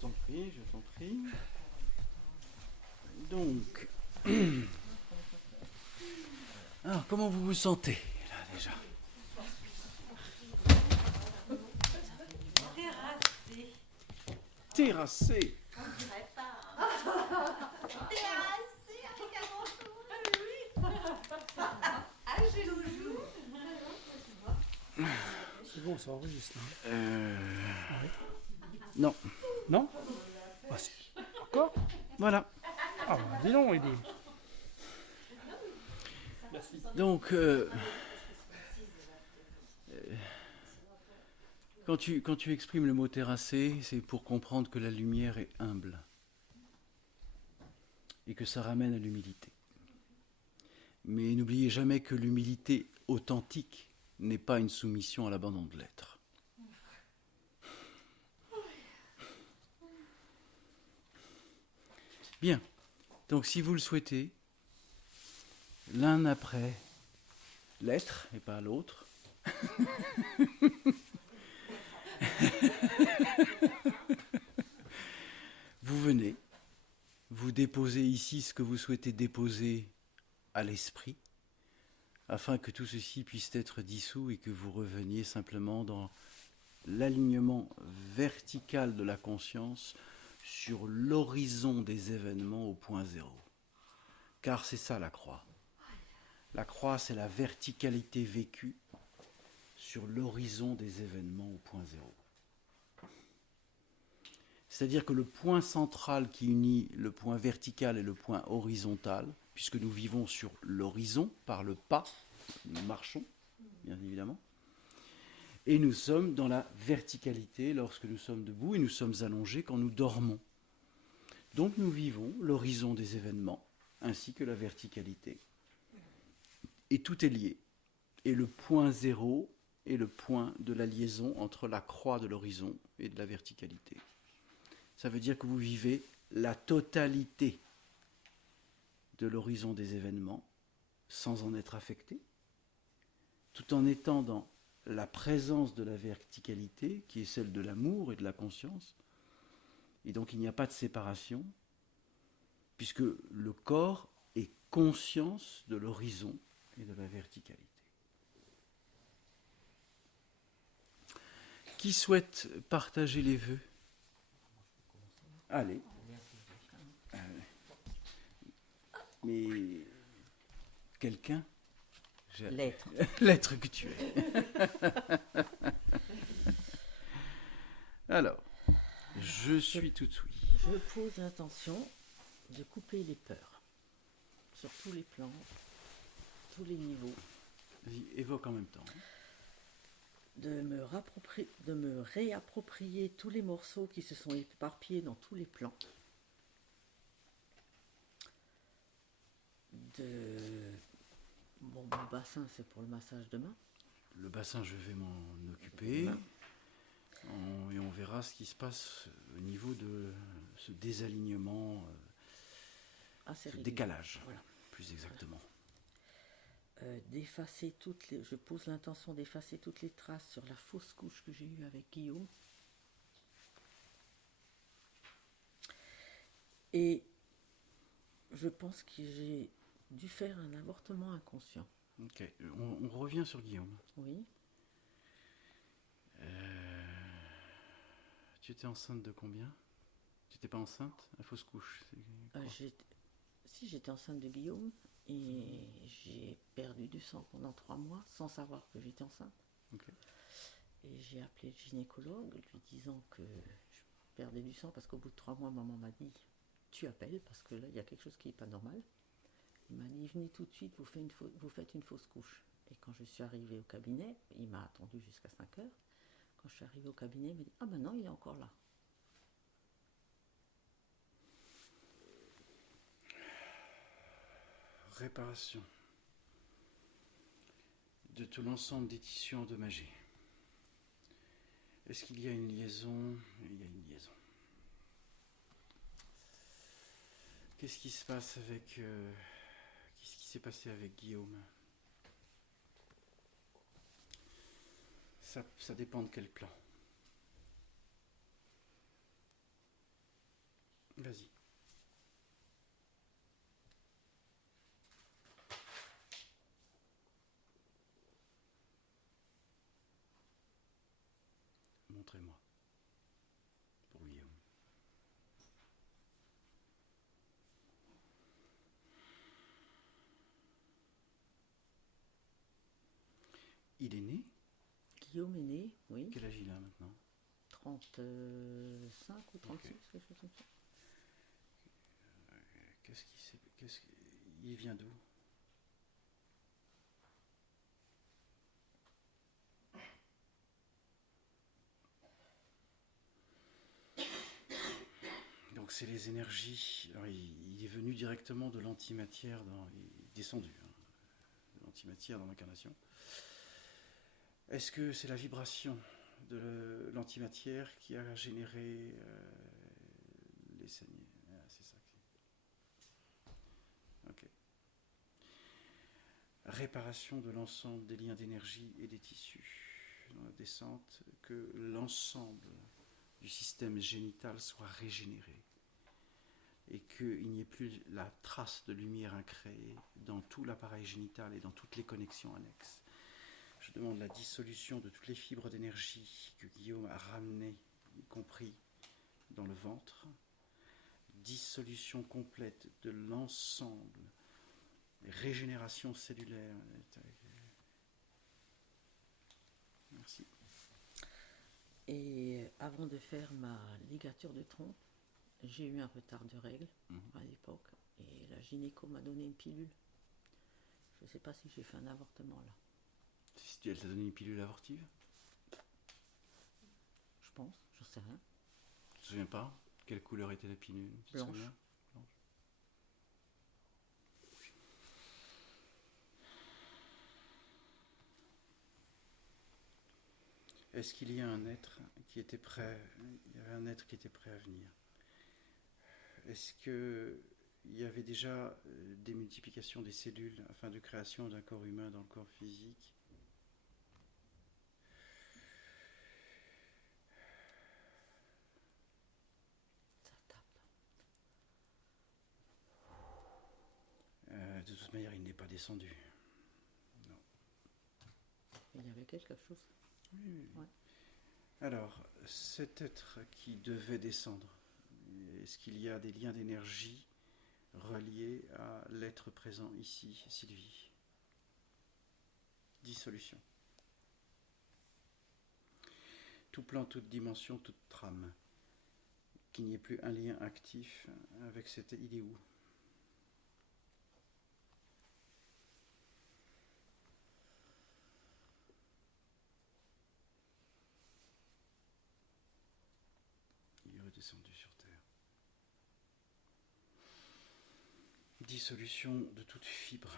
t'en prie, je t'en prie. Donc, alors, comment vous vous sentez, là, déjà? Terrassé. Terrassé. On dirait pas. Terrassé avec un manteau. Ah, j'ai toujours. C'est bon, ça enregistre. Hein. Non. Non ah, si. Encore Voilà. Ah, bah, dis donc, il dit. Donc, quand tu exprimes le mot terrassé, c'est pour comprendre que la lumière est humble et que ça ramène à l'humilité. Mais n'oubliez jamais que l'humilité authentique n'est pas une soumission à l'abandon de l'être. Bien. Donc, si vous le souhaitez, l'un après l'être et pas l'autre, vous venez, vous déposez ici ce que vous souhaitez déposer à l'esprit, afin que tout ceci puisse être dissous et que vous reveniez simplement dans l'alignement vertical de la conscience sur l'horizon des événements au point zéro. Car c'est ça la croix. La croix, c'est la verticalité vécue sur l'horizon des événements au point zéro. C'est-à-dire que le point central qui unit le point vertical et le point horizontal, puisque nous vivons sur l'horizon, par le pas, nous marchons, bien évidemment, et nous sommes dans la verticalité lorsque nous sommes debout et nous sommes allongés quand nous dormons. Donc nous vivons l'horizon des événements ainsi que la verticalité. Et tout est lié. Et le point zéro est le point de la liaison entre la croix de l'horizon et de la verticalité. Ça veut dire que vous vivez la totalité de l'horizon des événements sans en être affecté, tout en étant dans la présence de la verticalité, qui est celle de l'amour et de la conscience. Et donc il n'y a pas de séparation, puisque le corps est conscience de l'horizon et de la verticalité. Qui souhaite partager les vœux? Allez. Mais quelqu'un? L'être. L'être que tu es. Alors, je suis tout oui. Je pose l'intention de couper les peurs sur tous les plans, tous les niveaux, Vas-y, évoque en même temps. de me réapproprier tous les morceaux qui se sont éparpillés dans tous les plans, mon bassin c'est pour le massage demain. Le bassin, je vais m'en occuper. Et on verra ce qui se passe au niveau de ce désalignement, ce décalage, Voilà. plus exactement. D'effacer je pose l'intention d'effacer toutes les traces sur la fausse couche que j'ai eue avec Guillaume. Et je pense que j'ai dû faire un avortement inconscient. Ok, on revient sur Guillaume. Oui. Tu étais enceinte de combien? Tu n'étais pas enceinte? La fausse couche, c'est quoi? Si, j'étais enceinte de Guillaume et j'ai perdu du sang pendant 3 mois sans savoir que j'étais enceinte. Okay. Et j'ai appelé le gynécologue lui disant que je perdais du sang parce qu'au bout de 3 mois, maman m'a dit « Tu appelles parce que là, il y a quelque chose qui n'est pas normal. » Il m'a dit « Venez tout de suite, vous faites une fausse couche. » Et quand je suis arrivée au cabinet, il m'a attendu jusqu'à 5 heures. Quand je suis arrivée au cabinet, il m'a dit « Ah ben non, il est encore là. » Réparation de tout l'ensemble des tissus endommagés. Est-ce qu'il y a une liaison? Il y a une liaison. Qu'est-ce qui se passe avec... qu'est-ce qui s'est passé avec Guillaume? Ça dépend de quel plan. Montrez-moi. Pour Guillaume. Il est né? Guillaume est né, oui. Quel âge il a maintenant? 35 ou 36, Ok. quelque chose comme ça. Il vient d'où? Donc c'est les énergies. Alors, il est venu directement de l'antimatière, il est descendu de l'antimatière dans l'incarnation. Est-ce que c'est la vibration de l'antimatière qui a généré les saignées? C'est ça. Ok. Réparation de l'ensemble des liens d'énergie et des tissus dans la descente, que l'ensemble du système génital soit régénéré et qu'il n'y ait plus la trace de lumière incréée dans tout l'appareil génital et dans toutes les connexions annexes. Je demande la dissolution de toutes les fibres d'énergie que Guillaume a ramenées, y compris dans le ventre. Dissolution complète de l'ensemble, régénération cellulaire. Merci. Et avant de faire ma ligature de tronc, j'ai eu un retard de règles à l'époque. Et la gynéco m'a donné une pilule. Je ne sais pas si j'ai fait un avortement là. Elle t'a donné une pilule abortive? Je pense, j'en sais rien. Tu te souviens pas? Quelle couleur était la pilule? Tu te Blanche. souviens? Blanche. Est-ce qu'il y a un être qui était prêt? Il y avait un être qui était prêt à venir. Est-ce qu'il y avait déjà des multiplications des cellules afin de création d'un corps humain dans le corps physique? Ça tape. De toute manière, il n'est pas descendu. Non. Il y avait quelque chose. Oui. Ouais. Alors, cet être qui devait descendre, est-ce qu'il y a des liens d'énergie reliés à l'être présent ici, Sylvie? Dissolution. Tout plan, toute dimension, toute trame. Qu'il n'y ait plus un lien actif avec cet... Il est où? Il est redescendu sur Terre. Dissolution de toute fibre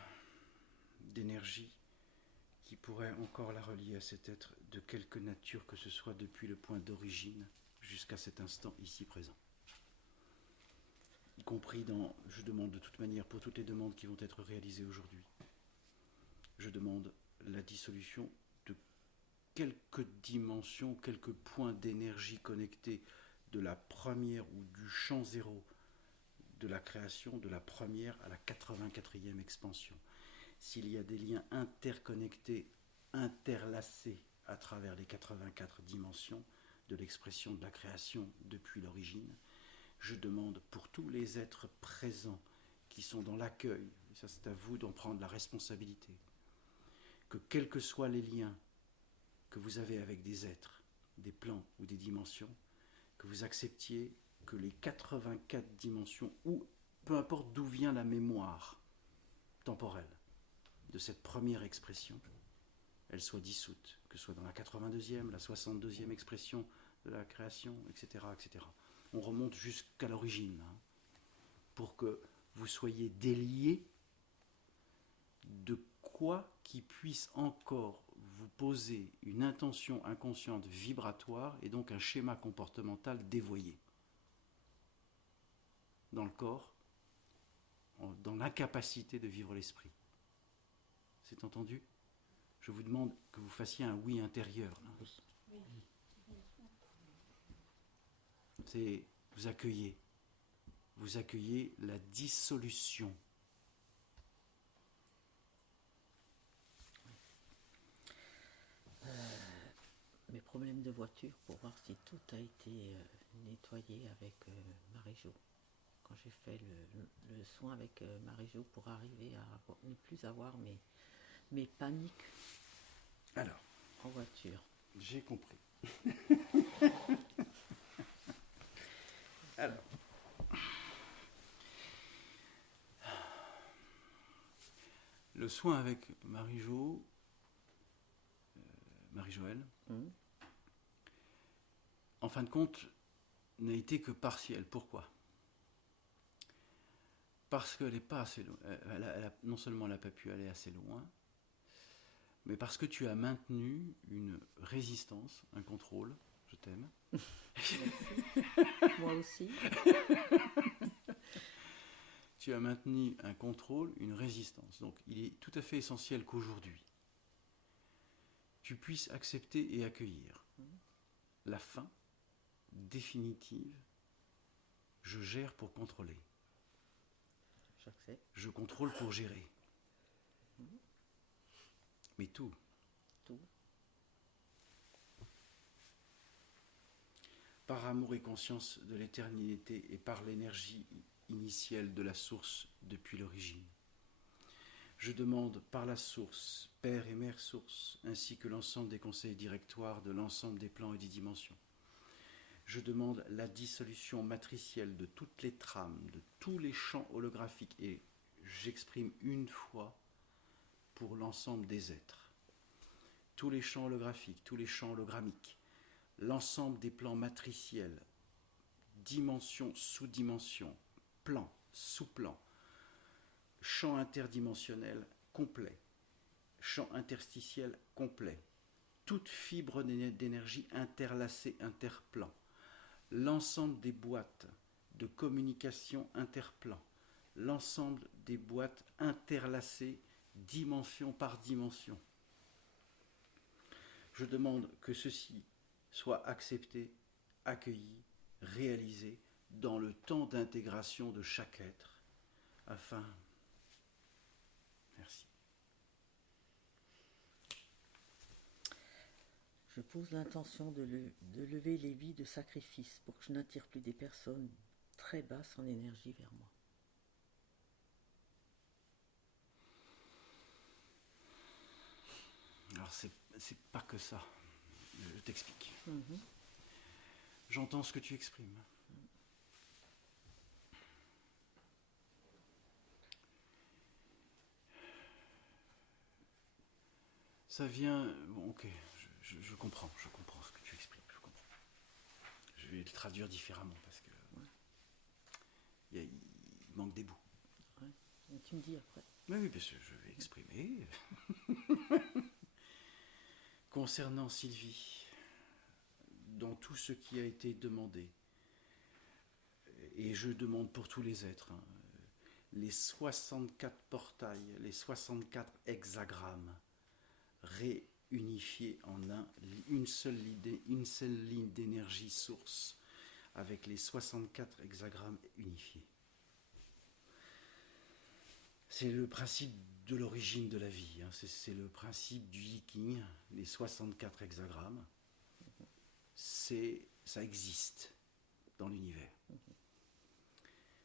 d'énergie qui pourrait encore la relier à cet être de quelque nature que ce soit depuis le point d'origine jusqu'à cet instant ici présent. Y compris dans, je demande de toute manière pour toutes les demandes qui vont être réalisées aujourd'hui, je demande la dissolution de quelques dimensions, quelques points d'énergie connectés de la première ou du champ zéro de la création, de la première à la 84e expansion. S'il y a des liens interconnectés, interlacés à travers les 84 dimensions de l'expression de la création depuis l'origine, je demande pour tous les êtres présents qui sont dans l'accueil, et ça c'est à vous d'en prendre la responsabilité, que quels que soient les liens que vous avez avec des êtres, des plans ou des dimensions, que vous acceptiez que les 84 dimensions, ou peu importe d'où vient la mémoire temporelle de cette première expression, elle soit dissoute, que ce soit dans la 82e, la 62e expression de la création, etc. etc. On remonte jusqu'à l'origine, pour que vous soyez déliés de quoi qui puisse encore vous poser une intention inconsciente vibratoire et donc un schéma comportemental dévoyé dans le corps, dans l'incapacité de vivre l'esprit. C'est entendu? Je vous demande que vous fassiez un oui intérieur. Là. C'est vous accueillez la dissolution. Mes problème de voiture pour voir si tout a été nettoyé avec Marie-Jo. Quand j'ai fait le soin avec Marie-Jo pour arriver à ne plus avoir mes paniques Alors, en voiture. j'ai compris. Alors, le soin avec Marie-Jo, Marie-Joëlle, en fin de compte, n'a été que partiel. Pourquoi ? Parce qu'elle n'est pas assez loin. Non seulement elle n'a pas pu aller assez loin, mais parce que tu as maintenu une résistance, un contrôle. Je t'aime. Moi aussi. Tu as maintenu un contrôle, une résistance. Donc il est tout à fait essentiel qu'aujourd'hui, tu puisses accepter et accueillir la fin définitive. Je gère pour contrôler. J'accepte. Je contrôle pour gérer. Mais tout. Tout. Par amour et conscience de l'éternité et par l'énergie initiale de la source depuis l'origine. Je demande par la source, Père et Mère source, ainsi que l'ensemble des conseils directoires de l'ensemble des plans et des dimensions. Je demande la dissolution matricielle de toutes les trames, de tous les champs holographiques, et j'exprime une fois pour l'ensemble des êtres. Tous les champs holographiques, tous les champs hologrammiques, l'ensemble des plans matriciels, dimension, sous-dimension, plan, sous-plan, champ interdimensionnel complet, champ interstitiel complet, toute fibre d'énergie interlacée interplan, l'ensemble des boîtes de communication interplan, l'ensemble des boîtes interlacées dimension par dimension. Je demande que ceci soit accepté, accueilli, réalisé dans le temps d'intégration de chaque être, afin... Merci. Je pose l'intention de lever les vies de sacrifice pour que je n'attire plus des personnes très basses en énergie vers moi. Alors c'est pas que ça, je t'explique. J'entends ce que tu exprimes. Ça vient... Bon, ok, je comprends ce que tu exprimes, je comprends. Je vais le traduire différemment parce que... Il manque des bouts. Ouais. Et tu me dis après. Oui, parce que je vais exprimer. Concernant Sylvie, dans tout ce qui a été demandé, et je demande pour tous les êtres, les 64 portails, les 64 hexagrammes, réunifiés en une seule ligne d'énergie source, avec les 64 hexagrammes unifiés. C'est le principe de l'origine de la vie, c'est le principe du Yiking, les 64 hexagrammes. Ça existe dans l'univers.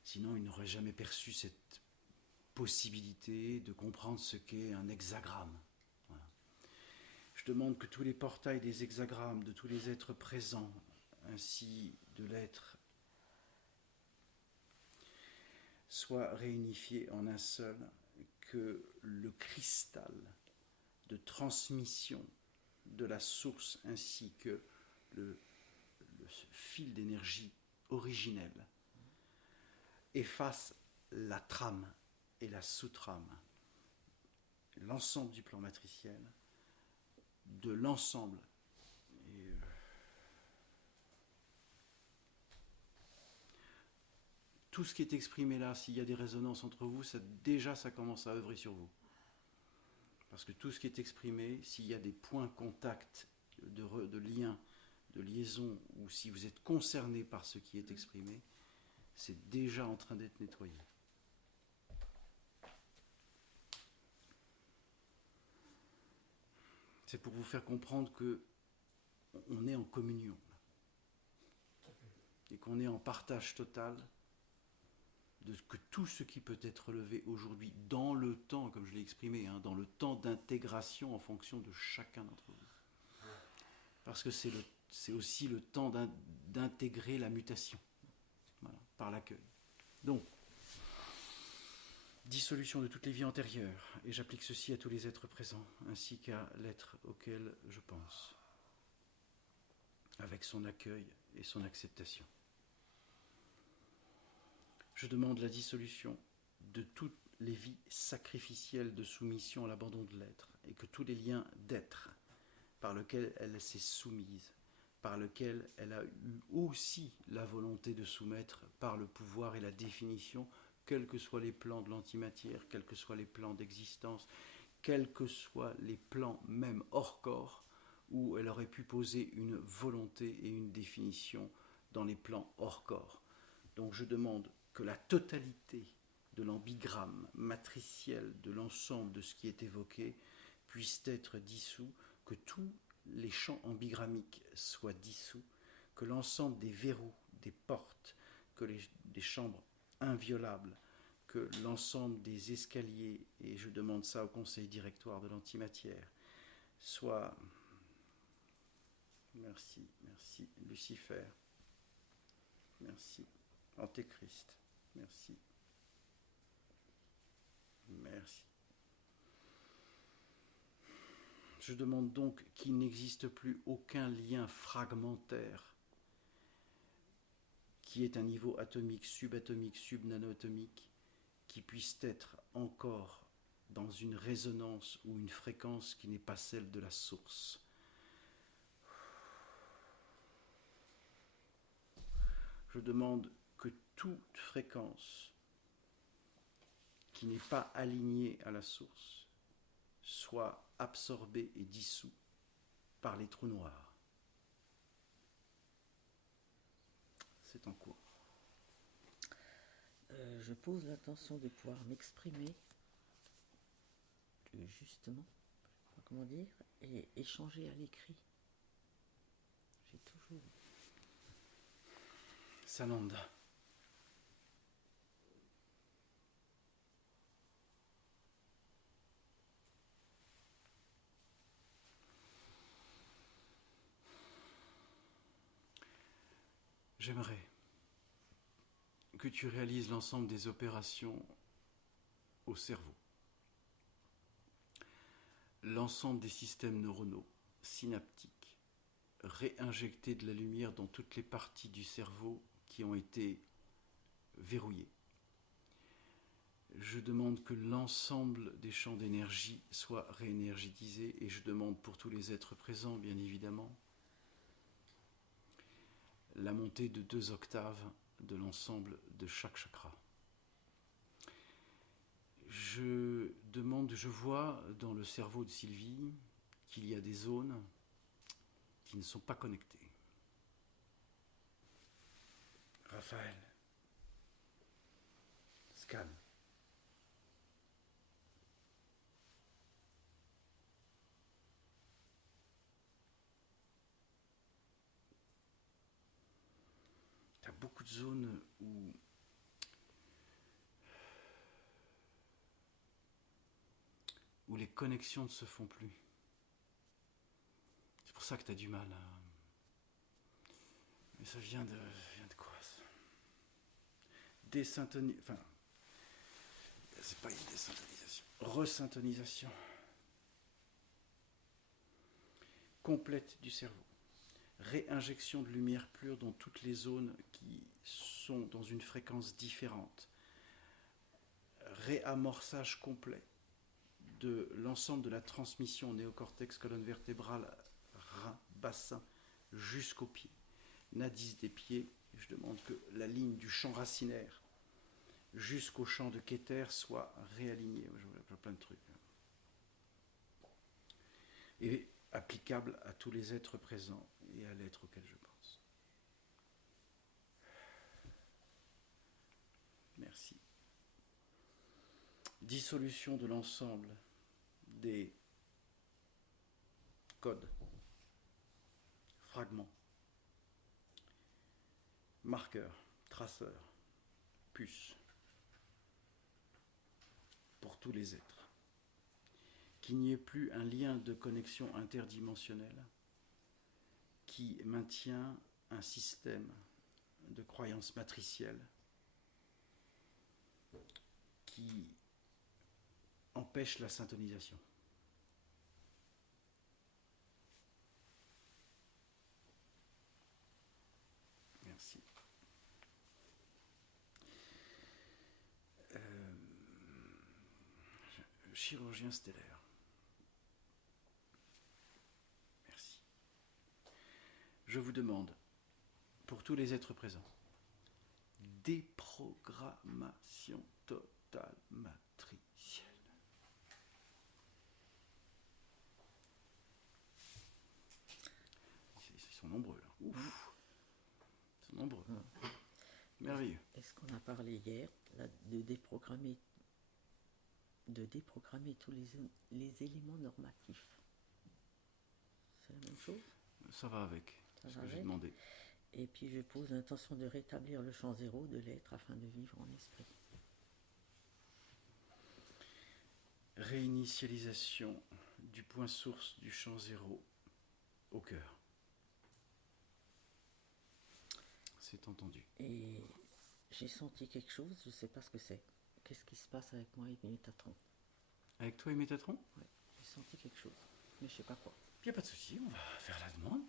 Sinon, il n'aurait jamais perçu cette possibilité de comprendre ce qu'est un hexagramme. Voilà. Je demande que tous les portails des hexagrammes, de tous les êtres présents, ainsi de l'être, soient réunifiés en un seul, que le cristal de transmission de la source ainsi que le fil d'énergie originel efface la trame et la sous-trame, l'ensemble du plan matriciel, de l'ensemble. Et tout ce qui est exprimé là, s'il y a des résonances entre vous, ça commence à œuvrer sur vous. Parce que tout ce qui est exprimé, s'il y a des points contact, de lien, de liaison, ou si vous êtes concerné par ce qui est exprimé, c'est déjà en train d'être nettoyé. C'est pour vous faire comprendre que on est en communion. Et qu'on est en partage total de que tout ce qui peut être levé aujourd'hui dans le temps, comme je l'ai exprimé, hein, dans le temps d'intégration en fonction de chacun d'entre vous. Parce que c'est aussi le temps d'intégrer la mutation, voilà, par l'accueil. Donc, dissolution de toutes les vies antérieures, et j'applique ceci à tous les êtres présents, ainsi qu'à l'être auquel je pense, avec son accueil et son acceptation. Je demande la dissolution de toutes les vies sacrificielles de soumission à l'abandon de l'être, et que tous les liens d'être par lesquels elle s'est soumise, par lesquels elle a eu aussi la volonté de soumettre par le pouvoir et la définition, quels que soient les plans de l'antimatière, quels que soient les plans d'existence, quels que soient les plans même hors corps, où elle aurait pu poser une volonté et une définition dans les plans hors corps. Donc je demande que la totalité de l'ambigramme matriciel de l'ensemble de ce qui est évoqué puisse être dissous, que tous les champs ambigrammiques soient dissous, que l'ensemble des verrous, des portes, que des chambres inviolable, que l'ensemble des escaliers, et je demande ça au conseil directoire de l'antimatière, soit, merci Lucifer, merci Antéchrist, merci, je demande donc qu'il n'existe plus aucun lien fragmentaire qui est un niveau atomique, subnanoatomique, qui puisse être encore dans une résonance ou une fréquence qui n'est pas celle de la source. Je demande que toute fréquence qui n'est pas alignée à la source soit absorbée et dissoute par les trous noirs. C'est en cours. Je pose l'intention de pouvoir m'exprimer, justement, comment dire, et échanger à l'écrit. J'ai toujours... Sananda. J'aimerais que tu réalises l'ensemble des opérations au cerveau, l'ensemble des systèmes neuronaux, synaptiques, réinjecter de la lumière dans toutes les parties du cerveau qui ont été verrouillées. Je demande que l'ensemble des champs d'énergie soient réénergétisés, et je demande pour tous les êtres présents, bien évidemment, la montée de 2 octaves de l'ensemble de chaque chakra. Je vois dans le cerveau de Sylvie qu'il y a des zones qui ne sont pas connectées. Raphaël, scan. Tu as beaucoup de zones où les connexions ne se font plus. C'est pour ça que tu as du mal à... Mais ça vient de quoi ça? Enfin, c'est pas une désyntonisation. Resyntonisation complète du cerveau. Réinjection de lumière pure dans toutes les zones qui sont dans une fréquence différente. Réamorçage complet de l'ensemble de la transmission néocortex, colonne vertébrale, rein, bassin, jusqu'aux pieds. Nadis des pieds, je demande que la ligne du champ racinaire jusqu'au champ de Keter soit réalignée. Je vois plein de trucs. Et applicable à tous les êtres présents et à l'être auquel je pense. Merci. Dissolution de l'ensemble des codes fragment, marqueur, traceur, puce, pour tous les êtres. Qu'il n'y ait plus un lien de connexion interdimensionnelle qui maintient un système de croyances matricielles qui empêche la syntonisation. Merci. Chirurgien stellaire. Merci. Je vous demande, pour tous les êtres présents, déprogrammation totale matricielle. Ils sont nombreux là. Ouf. Ils sont nombreux. Merveilleux. Est-ce qu'on a parlé hier là, de déprogrammer tous les éléments normatifs? C'est la même chose? Ça va avec Ça ce va que j'ai avec. demandé. Et puis je pose l'intention de rétablir le champ zéro de l'être afin de vivre en esprit. Réinitialisation du point source du champ zéro au cœur. C'est entendu. Et j'ai senti quelque chose, je ne sais pas ce que c'est. Qu'est-ce qui se passe avec moi et Métatron? Avec toi et Métatron? Ouais, j'ai senti quelque chose, mais je ne sais pas quoi. Il n'y a pas de souci, on va faire la demande.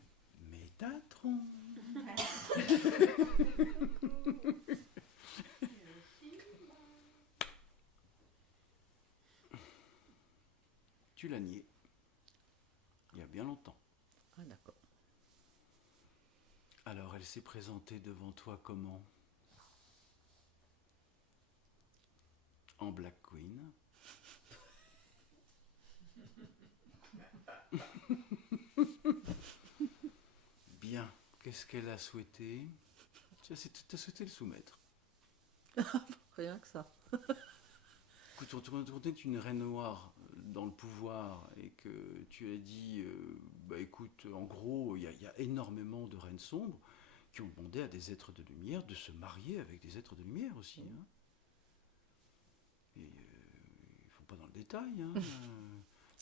Métatron. Tu l'as nié. Il y a bien longtemps. Ah d'accord. Alors elle s'est présentée devant toi comment? En Black Queen. Bien. Qu'est-ce qu'elle a souhaité? Tu as souhaité le soumettre. Rien que ça. Écoute, on est une reine noire dans le pouvoir et que tu as dit, bah écoute, en gros, il y a énormément de reines sombres qui ont demandé à des êtres de lumière de se marier avec des êtres de lumière aussi. Hein. Et ils ne font pas dans le détail. Hein.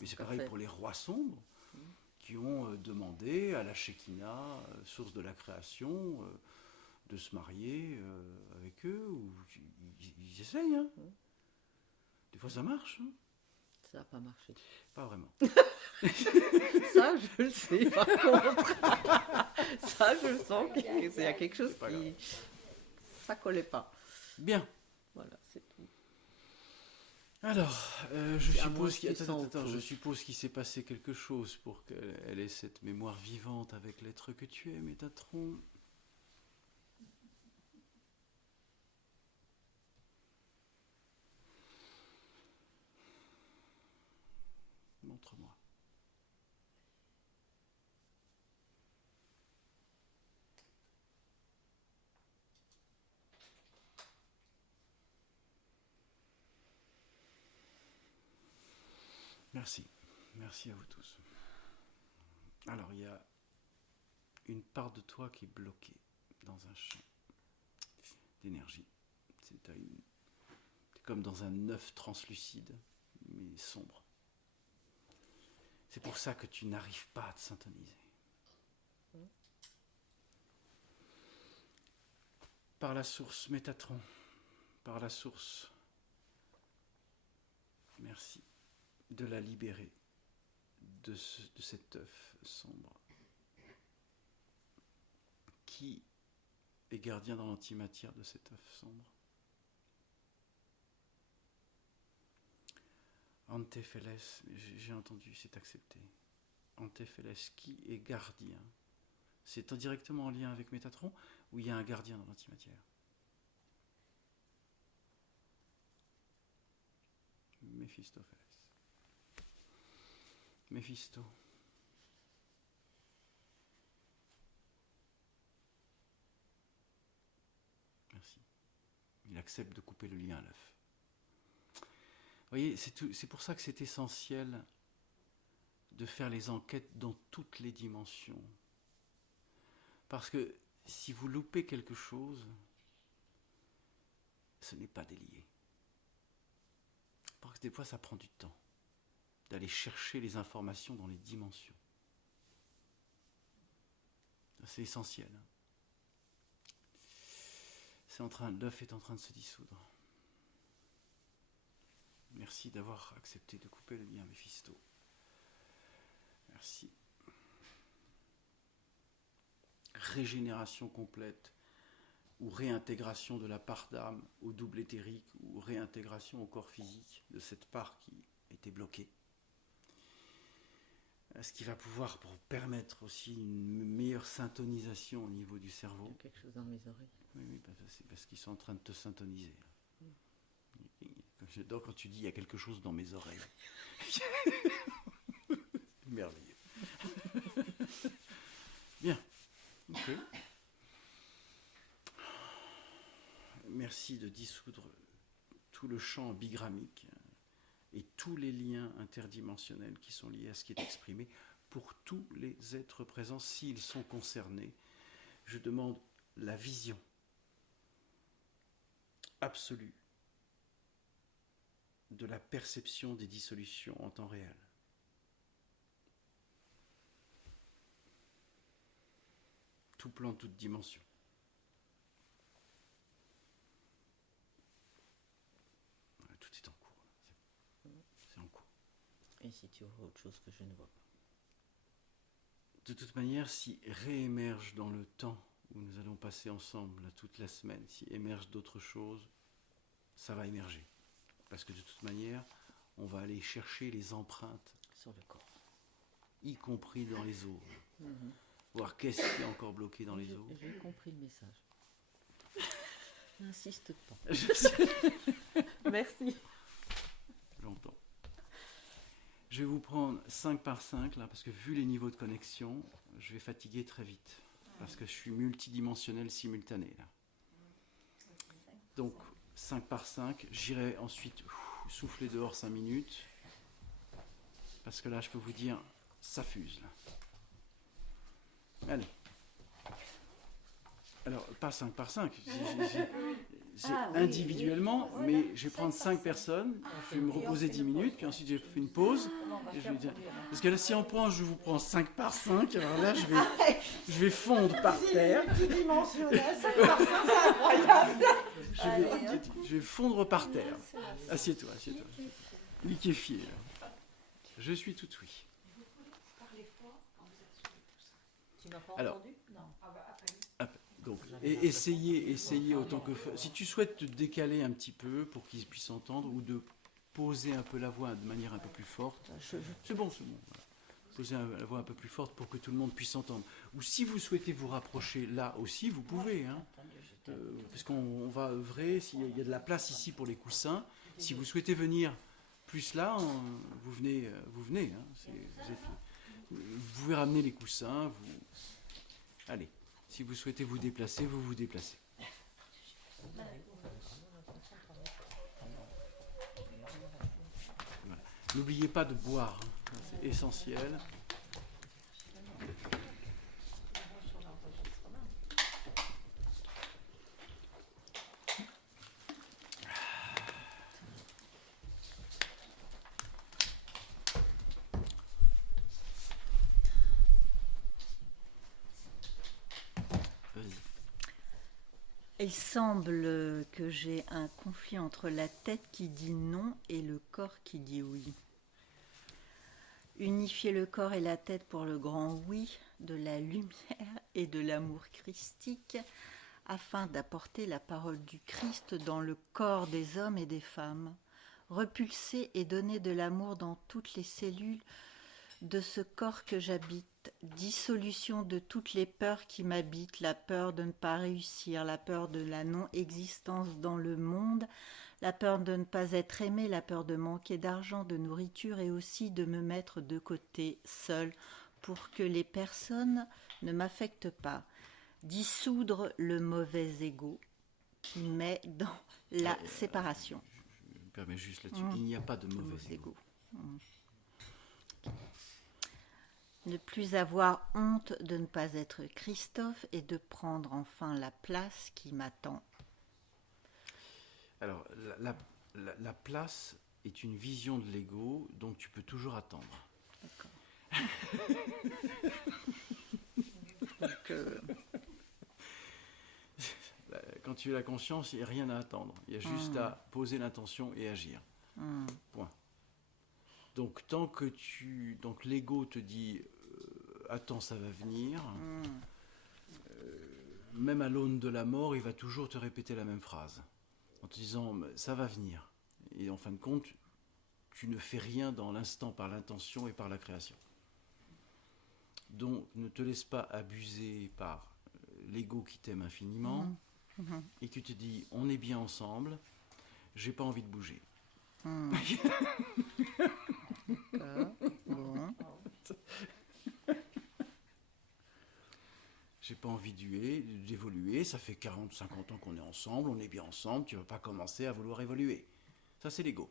Mais c'est pareil pour les rois sombres qui ont demandé à la Shekinah, source de la création, de se marier avec eux. Ou, ils essayent. Hein. Des fois ça marche. Hein. Ça n'a pas marché. Pas vraiment. Ça, je le sais, par contre. Ça, je le sens qu'il y a quelque chose pas qui... Ça collait pas. Bien. Voilà, c'est tout. Alors, C'est à moi qui sens je autour. suppose qu'il s'est passé quelque chose pour qu'elle ait cette mémoire vivante avec l'être que tu es, Métatron. Montre-moi. Merci. Merci à vous tous. Alors, il y a une part de toi qui est bloquée dans un champ d'énergie. C'est comme dans un œuf translucide, mais sombre. C'est pour ça que tu n'arrives pas à te syntoniser. Par la source Métatron, par la source, merci de la libérer de cet œuf sombre qui est gardien dans l'antimatière de cet œuf sombre. Antéphéles, j'ai entendu, c'est accepté. Antéphéles, qui est gardien? C'est directement en lien avec Métatron ou il y a un gardien dans l'antimatière? Méphistophélès. Méphisto. Merci. Il accepte de couper le lien à l'œuf. Vous voyez, c'est pour ça que c'est essentiel de faire les enquêtes dans toutes les dimensions Parce que si vous loupez quelque chose, ce n'est pas délié. Parce que des fois, ça prend du temps d'aller chercher les informations dans les dimensions. C'est essentiel. L'œuf est en train de se dissoudre. Merci d'avoir accepté de couper le lien, Méphisto. Merci. Régénération complète ou réintégration de la part d'âme au double éthérique ou réintégration au corps physique de cette part qui était bloquée. Ce qui va pouvoir pour permettre aussi une meilleure syntonisation au niveau du cerveau. Il y a quelque chose dans mes oreilles. Oui, c'est parce qu'ils sont en train de te syntoniser. J'adore quand tu dis il y a quelque chose dans mes oreilles. Merveilleux. Bien. Ok. Merci de dissoudre tout le champ bigrammique et tous les liens interdimensionnels qui sont liés à ce qui est exprimé pour tous les êtres présents, s'ils sont concernés. Je demande la vision absolue de la perception des dissolutions en temps réel. Tout plan, toute dimension. Tout est en cours. C'est en cours. Et si tu vois autre chose que je ne vois pas? De toute manière, si réémerge dans le temps où nous allons passer ensemble là, toute la semaine, si émerge d'autres choses, ça va émerger. Parce que de toute manière, on va aller chercher les empreintes Sur le corps. y compris dans les os. Voir qu'est-ce qui est encore bloqué dans les os. J'ai compris le message. N'insiste pas. Je sais, Merci. j'entends. Je vais vous prendre 5 par 5 là, parce que vu les niveaux de connexion, je vais fatiguer très vite. Parce que je suis multidimensionnel simultané là. Donc 5 par 5, j'irai ensuite souffler dehors 5 minutes. Parce que là, je peux vous dire, ça fuse là. Allez. Alors, pas 5 par 5. C'est individuellement, mais je vais prendre 5 personnes, je vais me reposer 10 minutes, puis ensuite j'ai fait une pause. Et je vais dire, parce que là, si je vous prends 5 par 5, alors là, je vais fondre par terre. Multidimensionnel, 5 par 5, c'est incroyable. Je vais fondre par terre. Assieds-toi. Liquéfié. Là. Je suis tout oui. Tu n'as pas Alors, entendu? Non. Donc, essayez autant que... Si tu souhaites te décaler un petit peu pour qu'ils puissent entendre, ou de poser un peu la voix de manière un peu plus forte, c'est bon. Voilà. Poser la voix un peu plus forte pour que tout le monde puisse entendre. Ou si vous souhaitez vous rapprocher là aussi, vous pouvez. Hein, parce qu'on va œuvrer, s'il y a de la place ici pour les coussins. Si vous souhaitez venir plus là, vous venez. Hein, vous pouvez ramener les coussins. Allez. Si vous souhaitez vous déplacer, vous vous déplacez. Voilà. N'oubliez pas de boire, hein. C'est essentiel. Il semble que j'ai un conflit entre la tête qui dit non et le corps qui dit oui. Unifier le corps et la tête pour le grand oui de la lumière et de l'amour christique afin d'apporter la parole du Christ dans le corps des hommes et des femmes. Repulser et donner de l'amour dans toutes les cellules de ce corps que j'habite, dissolution de toutes les peurs qui m'habitent, la peur de ne pas réussir, la peur de la non-existence dans le monde, la peur de ne pas être aimé, la peur de manquer d'argent, de nourriture et aussi de me mettre de côté seul pour que les personnes ne m'affectent pas. Dissoudre le mauvais ego qui met dans la séparation. Je me permets juste là-dessus. Il n'y a pas de mauvais ego. Ne plus avoir honte de ne pas être Christophe et de prendre enfin la place qui m'attend. Alors, la place est une vision de l'ego, donc tu peux toujours attendre. D'accord. Donc, Quand tu as la conscience, il n'y a rien à attendre. Il y a juste à poser l'intention et agir. Point. Donc, donc l'ego te dit attends, ça va venir. Même à l'aune de la mort, il va toujours te répéter la même phrase. En te disant ça va venir. Et en fin de compte, tu ne fais rien dans l'instant par l'intention et par la création. Donc, ne te laisse pas abuser par l'ego qui t'aime infiniment et qui te dit on est bien ensemble, j'ai pas envie de bouger. D'accord. Bon. J'ai pas envie d'évoluer, ça fait 40, 50 ans qu'on est ensemble, on est bien ensemble, tu vas pas commencer à vouloir évoluer. Ça, c'est l'ego.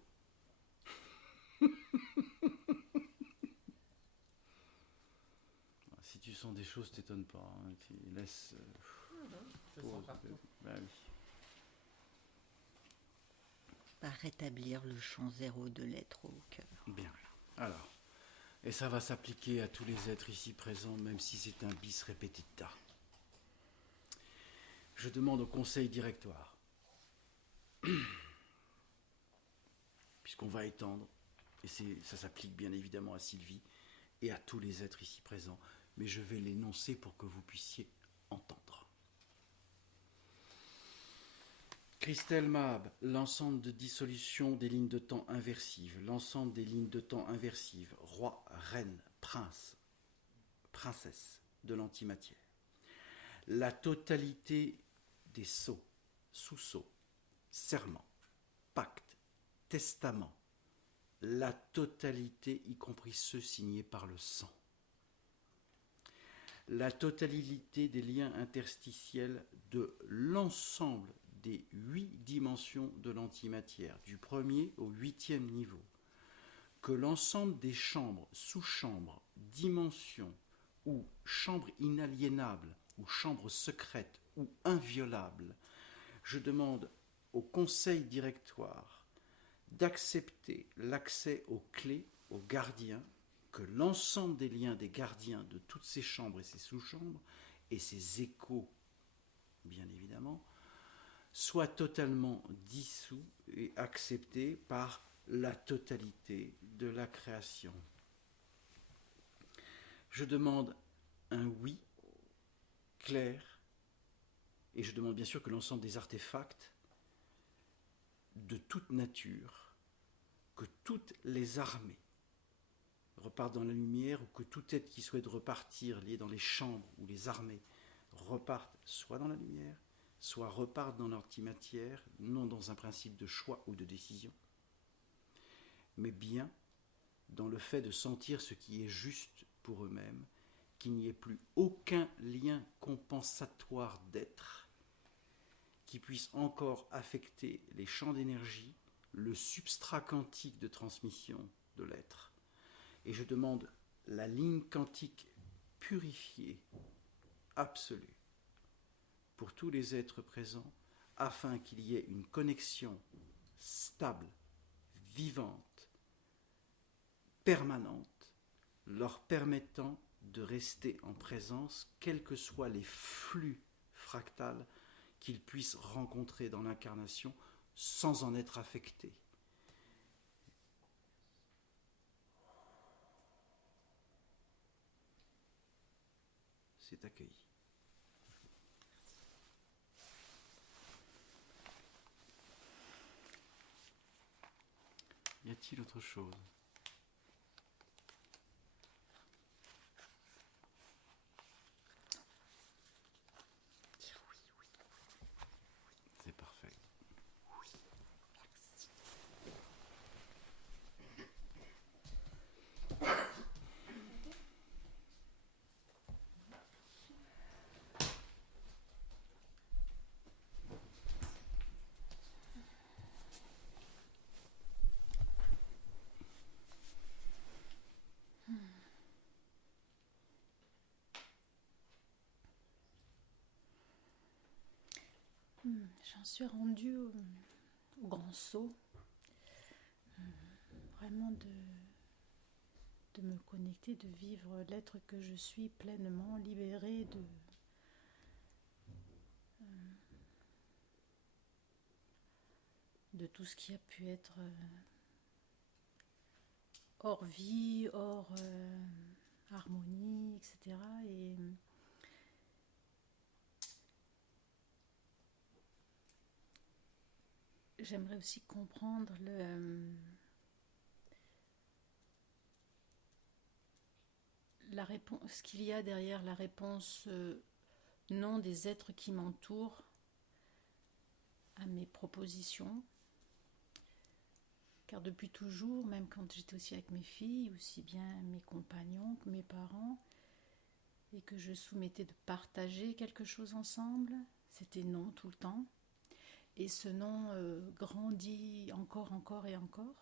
Si tu sens des choses, t'étonnes pas. Hein, tu laisses... Bah oui. Par rétablir le champ zéro de l'être au cœur. Bien. Alors, et ça va s'appliquer à tous les êtres ici présents, même si c'est un bis repetita. Je demande au conseil directoire, puisqu'on va étendre, et ça s'applique bien évidemment à Sylvie et à tous les êtres ici présents, mais je vais l'énoncer pour que vous puissiez entendre. Christelle Mahab, l'ensemble de dissolution des lignes de temps inversives, l'ensemble des lignes de temps inversives, roi, reine, prince, princesse de l'antimatière, la totalité des sceaux, sous-sceaux, serments, pactes, testaments, la totalité, y compris ceux signés par le sang, la totalité des liens interstitiels de l'ensemble des 8 dimensions de l'antimatière, du 1er au 8e niveau, que l'ensemble des chambres, sous-chambres, dimensions ou chambres inaliénables ou chambres secrètes ou inviolables, je demande au conseil directoire d'accepter l'accès aux clés, aux gardiens, que l'ensemble des liens des gardiens de toutes ces chambres et ces sous-chambres et ces échos, bien évidemment, soit totalement dissous et accepté par la totalité de la création. Je demande un oui clair, et je demande bien sûr que l'ensemble des artefacts de toute nature, que toutes les armées repartent dans la lumière, ou que tout être qui souhaite repartir, lié dans les chambres ou les armées, repartent soit dans la lumière, soit repartent dans l'antimatière, non dans un principe de choix ou de décision, mais bien dans le fait de sentir ce qui est juste pour eux-mêmes, qu'il n'y ait plus aucun lien compensatoire d'être qui puisse encore affecter les champs d'énergie, le substrat quantique de transmission de l'être. Et je demande la ligne quantique purifiée, absolue, pour tous les êtres présents, afin qu'il y ait une connexion stable, vivante, permanente, leur permettant de rester en présence, quels que soient les flux fractals qu'ils puissent rencontrer dans l'incarnation, sans en être affectés. C'est accueilli. Y a-t-il autre chose ? C'est parfait. J'en suis rendue au grand saut. Vraiment de me connecter, de vivre l'être que je suis pleinement libérée de tout ce qui a pu être hors vie, hors harmonie, etc. Et j'aimerais aussi comprendre la réponse, ce qu'il y a derrière la réponse non des êtres qui m'entourent à mes propositions. Car depuis toujours, même quand j'étais aussi avec mes filles, aussi bien mes compagnons que mes parents, et que je soumettais de partager quelque chose ensemble, c'était non tout le temps. Et ce non grandit encore et encore.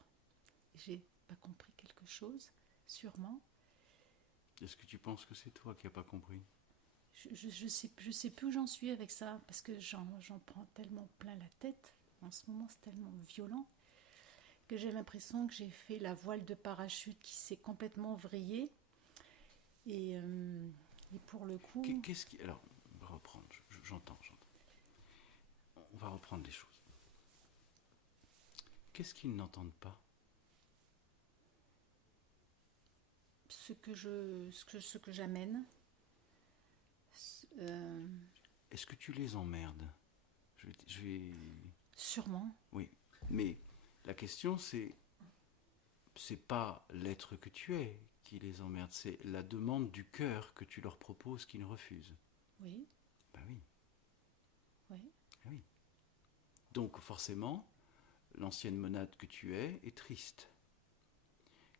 J'ai pas compris quelque chose, sûrement. Est-ce que tu penses que c'est toi qui n'as pas compris? Je sais plus où j'en suis avec ça, parce que j'en prends tellement plein la tête. En ce moment, c'est tellement violent que j'ai l'impression que j'ai fait la voile de parachute qui s'est complètement vrillée. Et pour le coup... Qu'est-ce qui... Alors, on va reprendre, j'entends. On va reprendre les choses. Qu'est-ce qu'ils n'entendent pas? Ce que j'amène. Est-ce que tu les emmerdes? Je vais... Sûrement. Oui, mais la question c'est pas l'être que tu es qui les emmerde, c'est la demande du cœur que tu leur proposes qu'ils refusent. Oui. Ben oui. Oui. Ben oui. Donc forcément, l'ancienne monade que tu es est triste.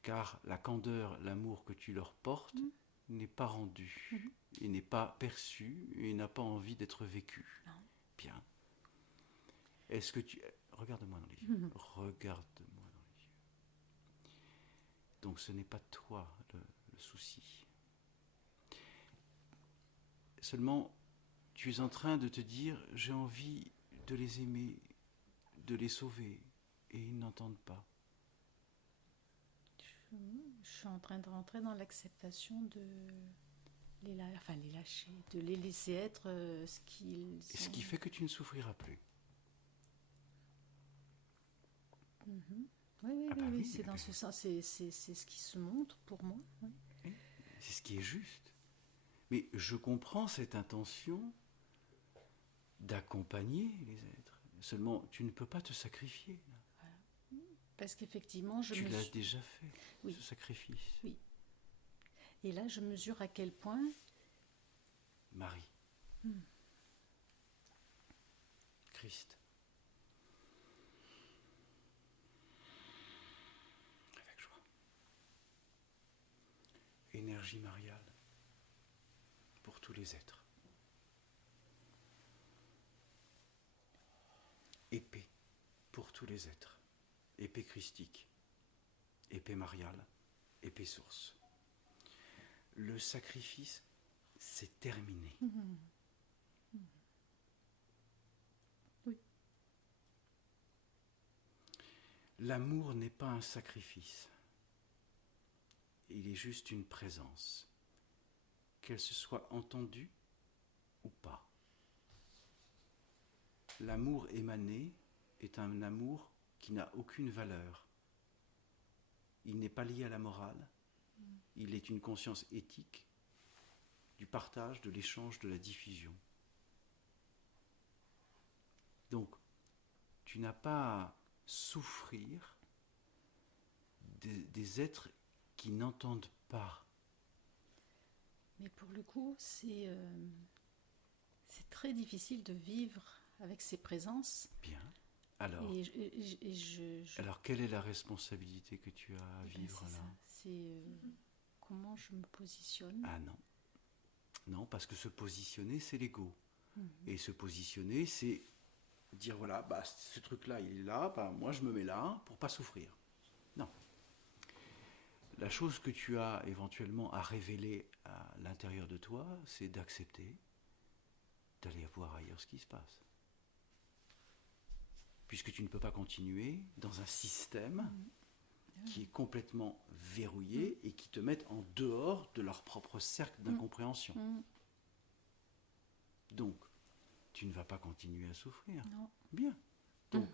Car la candeur, l'amour que tu leur portes n'est pas rendu, et n'est pas perçu, et n'a pas envie d'être vécu. Non. Bien. Est-ce que tu... Regarde-moi dans les yeux. Regarde-moi dans les yeux. Donc ce n'est pas toi le souci. Seulement, tu es en train de te dire, j'ai envie de les aimer, de les sauver, et ils n'entendent pas. Je suis en train de rentrer dans l'acceptation de les lâcher, de les laisser être ce qu'ils sont. Et ce qui fait que tu ne souffriras plus. Oui, c'est dans ce sens, c'est ce qui se montre pour moi. Oui. Oui, c'est ce qui est juste. Mais je comprends cette intention d'accompagner les êtres. Seulement, tu ne peux pas te sacrifier. Parce qu'effectivement, tu l'as déjà fait, oui. Ce sacrifice. Oui. Et là, je mesure à quel point... Marie. Christ. Avec joie. Énergie mariale pour tous les êtres. Épée pour tous les êtres. Épée christique, épée mariale, épée source. Le sacrifice, c'est terminé. Oui. L'amour n'est pas un sacrifice. Il est juste une présence, qu'elle se soit entendue ou pas. L'amour émané est un amour qui n'a aucune valeur. Il n'est pas lié à la morale. Il est une conscience éthique du partage, de l'échange, de la diffusion. Donc, tu n'as pas à souffrir des êtres qui n'entendent pas. Mais pour le coup, c'est très difficile de vivre avec ces présences. Bien. Alors, alors, quelle est la responsabilité que tu as à vivre là? C'est comment je me positionne. Ah non. Non, parce que se positionner, c'est l'ego. Et se positionner, c'est dire, voilà, bah, ce truc-là, il est là, bah, moi je me mets là pour pas souffrir. Non. La chose que tu as éventuellement à révéler à l'intérieur de toi, c'est d'accepter d'aller voir ailleurs ce qui se passe. puisque tu ne peux pas continuer dans un système qui est complètement verrouillé et qui te met en dehors de leur propre cercle d'incompréhension. Donc, tu ne vas pas continuer à souffrir. Non. Bien. Donc,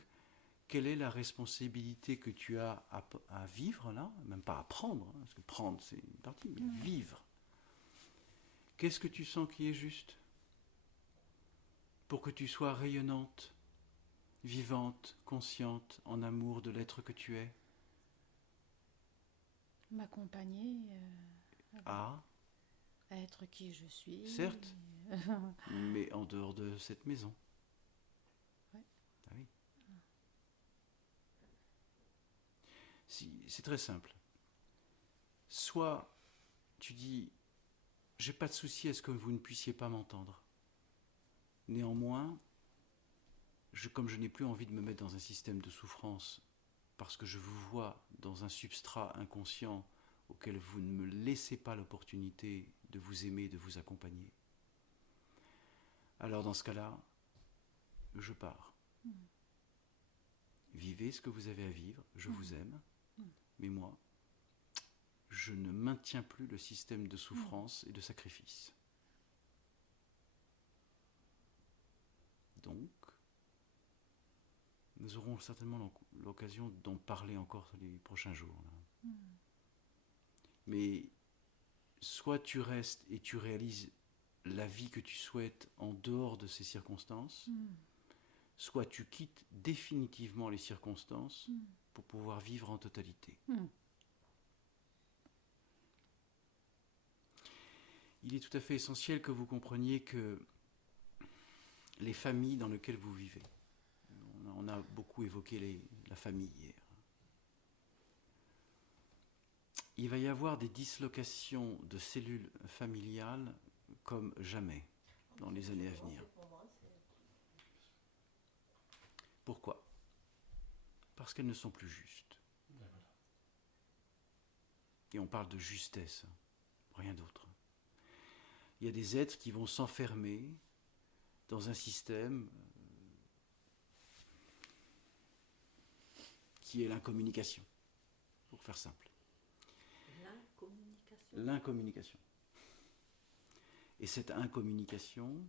quelle est la responsabilité que tu as à vivre là? Même pas à prendre, hein, parce que prendre c'est une partie, mais vivre. Qu'est-ce que tu sens qui est juste pour que tu sois rayonnante, vivante, consciente, en amour de l'être que tu es? M'accompagner Ah, à être qui je suis. certes, mais en dehors de cette maison. Ouais. Ah oui. C'est très simple. Soit tu dis, j'ai pas de souci à ce que vous ne puissiez pas m'entendre. Néanmoins, comme je n'ai plus envie de me mettre dans un système de souffrance, parce que je vous vois dans un substrat inconscient auquel vous ne me laissez pas l'opportunité de vous aimer, de vous accompagner, alors dans ce cas-là, je pars. Vivez ce que vous avez à vivre, je vous aime, mais moi, je ne maintiens plus le système de souffrance et de sacrifice. Donc, nous aurons certainement l'occasion d'en parler encore les prochains jours. Là. Mais soit tu restes et tu réalises la vie que tu souhaites en dehors de ces circonstances, soit tu quittes définitivement les circonstances pour pouvoir vivre en totalité. Il est tout à fait essentiel que vous compreniez que les familles dans lesquelles vous vivez, on a beaucoup évoqué la famille hier, il va y avoir des dislocations de cellules familiales comme jamais dans les années à venir. Pourquoi? Parce qu'elles ne sont plus justes. Et on parle de justesse, rien d'autre. Il y a des êtres qui vont s'enfermer dans un système qui est l'incommunication, pour faire simple. L'incommunication. Et cette incommunication,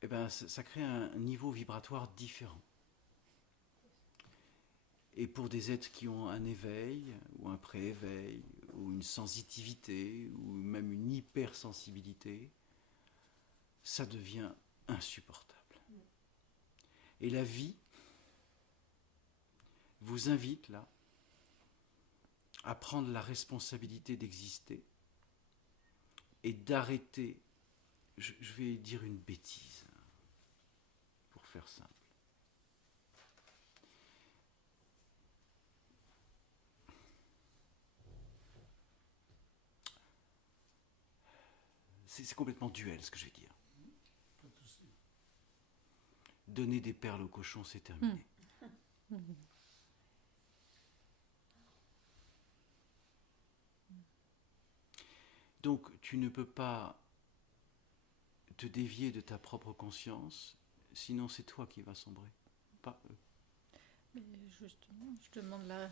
ça crée un niveau vibratoire différent. Et pour des êtres qui ont un éveil, ou un pré-éveil, ou une sensitivité, ou même une hypersensibilité, ça devient insupportable. Et la vie vous invite là à prendre la responsabilité d'exister et d'arrêter, je vais dire une bêtise, pour faire simple. C'est complètement duel ce que je vais dire. Donner des perles au cochon, c'est terminé. Donc tu ne peux pas te dévier de ta propre conscience, sinon c'est toi qui vas sombrer, pas eux. Mais justement, je demande la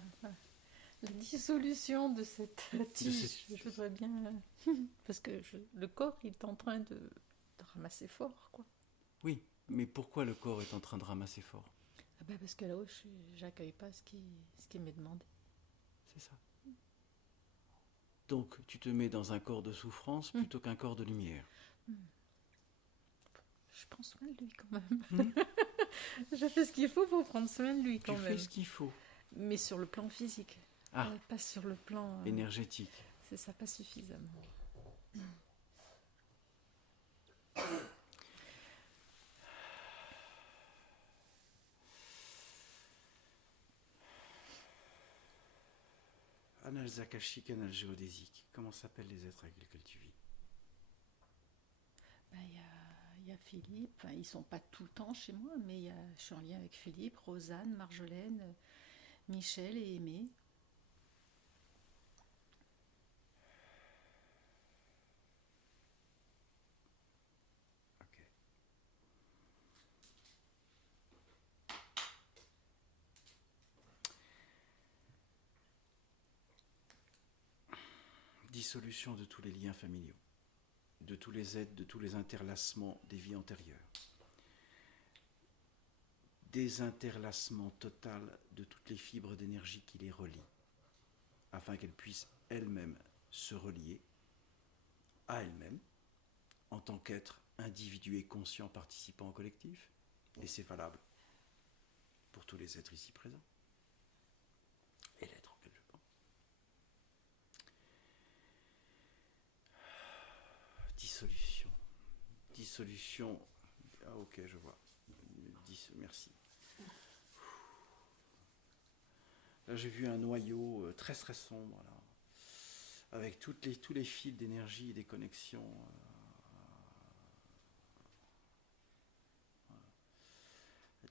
dissolution de cette tige. Je voudrais bien... Parce que le corps est en train de ramasser fort, quoi. Oui, mais pourquoi le corps est en train de ramasser fort? Parce que là-haut, j'accueille pas ce qui m'est demandé. C'est ça. Donc tu te mets dans un corps de souffrance plutôt qu'un corps de lumière. Je prends soin de lui quand même. Je fais ce qu'il faut pour prendre soin de lui quand même. Tu fais ce qu'il faut. Mais sur le plan physique. Pas sur le plan... énergétique. C'est ça, pas suffisamment. Annales akashiques, annales géodésiques. Comment s'appellent les êtres avec lesquels tu vis? Il y a Philippe. Enfin, ils sont pas tout le temps chez moi, mais je suis en lien avec Philippe, Rosanne, Marjolaine, Michel et Aimé. Ok. Dissolution de tous les liens familiaux, de tous les êtres, de tous les interlacements des vies antérieures. Désinterlacement total de toutes les fibres d'énergie qui les relient, afin qu'elles puissent elles-mêmes se relier à elles-mêmes en tant qu'êtres individués conscients participants au collectif, et c'est valable pour tous les êtres ici présents, et l'être auquel je pense. Dissolution. Dissolution. Ah ok, je vois. Merci. Là, j'ai vu un noyau très très sombre, là, avec tous les fils d'énergie et des connexions.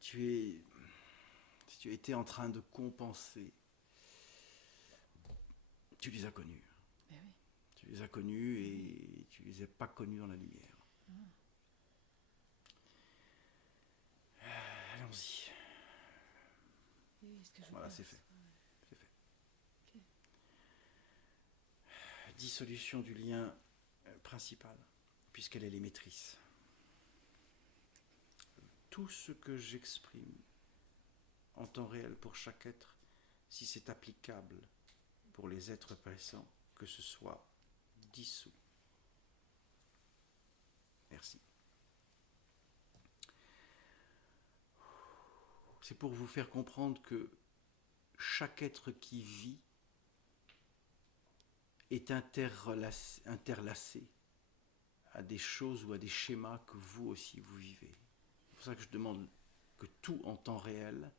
Tu as été en train de compenser. Tu les as connus. Ben oui. Tu les as connus et tu les as pas connus dans la lumière. Allons-y. Oui, ce que je Voilà, pense. c'est fait. C'est fait. Dissolution du lien principal, puisqu'elle est l'émettrice. Tout ce que j'exprime en temps réel pour chaque être, si c'est applicable pour les êtres présents, que ce soit dissous. Merci. C'est pour vous faire comprendre que chaque être qui vit est interlacé à des choses ou à des schémas que vous aussi vous vivez. C'est pour ça que je demande que tout en temps réel,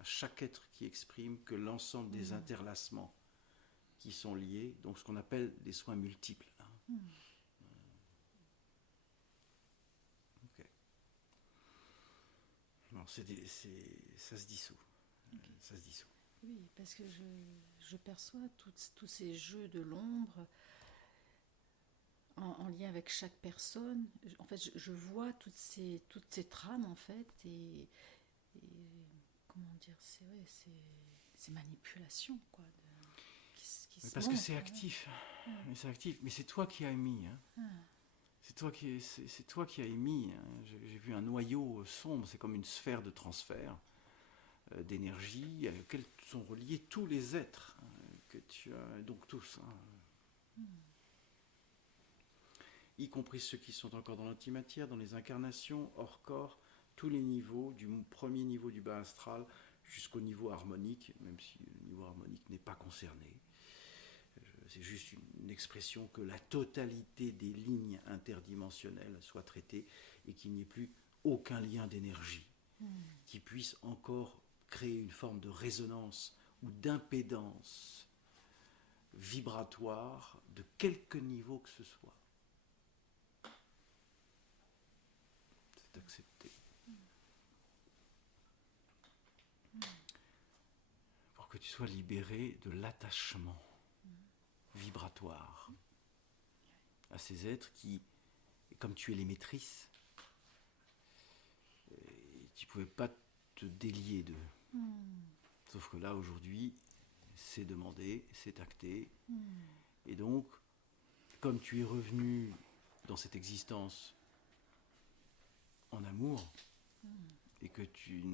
à chaque être qui exprime, que l'ensemble des interlacements qui sont liés, donc ce qu'on appelle des soins multiples. Ok. Non, ça se dissout. Ça se dissout. Oui, parce que je perçois tous ces jeux de l'ombre en lien avec chaque personne. En fait, je vois toutes ces trames, en fait, et comment dire, c'est manipulation, quoi. Mais parce que c'est actif. Mais c'est actif. Mais c'est toi qui as émis. Hein. C'est toi qui as émis. Hein. J'ai vu un noyau sombre. C'est comme une sphère de transfert d'énergie à laquelle sont reliés tous les êtres que tu as. Donc tous. Hein. Y compris ceux qui sont encore dans l'antimatière, dans les incarnations, hors corps, tous les niveaux, du premier niveau du bas astral jusqu'au niveau harmonique, même si le niveau harmonique n'est pas concerné. C'est juste une expression que la totalité des lignes interdimensionnelles soit traitée et qu'il n'y ait plus aucun lien d'énergie qui puisse encore créer une forme de résonance ou d'impédance vibratoire de quelque niveau que ce soit. C'est accepté. Pour que tu sois libéré de l'attachement vibratoire à ces êtres qui, comme tu es l'émettrice, tu ne pouvais pas te délier d'eux. Sauf que là, aujourd'hui, c'est demandé, c'est acté. Et donc, comme tu es revenu dans cette existence en amour, et que tu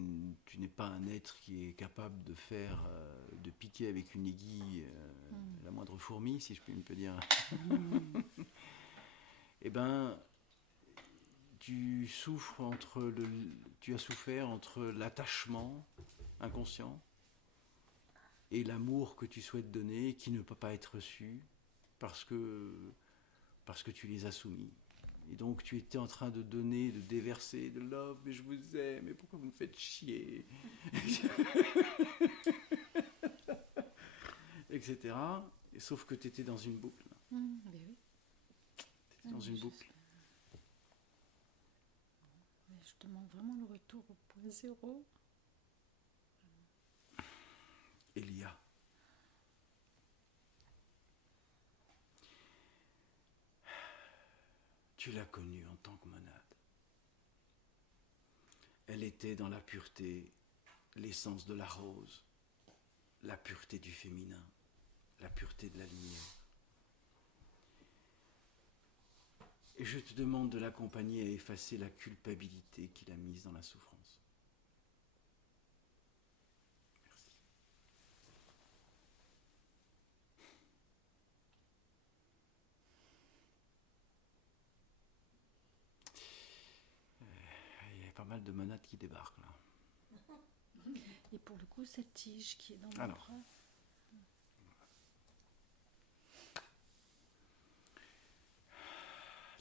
n'es pas un être qui est capable de faire de piquer avec une aiguille la moindre fourmi, si je puis me dire. Eh ben, tu as souffert entre l'attachement inconscient et l'amour que tu souhaites donner, qui ne peut pas être reçu parce que tu les as soumis. Et donc tu étais en train de donner, de déverser de love, mais je vous aime, mais pourquoi vous me faites chier etc. Et sauf que tu étais dans une boucle. Ben oui. Tu étais dans une boucle. Mais je demande vraiment le retour au point zéro. Elia. Tu l'as connue en tant que monade. Elle était dans la pureté, l'essence de la rose, la pureté du féminin, la pureté de la lumière. Et je te demande de l'accompagner à effacer la culpabilité qu'il a mise dans la souffrance. Merci. Il y a pas mal de monades qui débarquent là. Et pour le coup, cette tige qui est dans mon Alors. bras,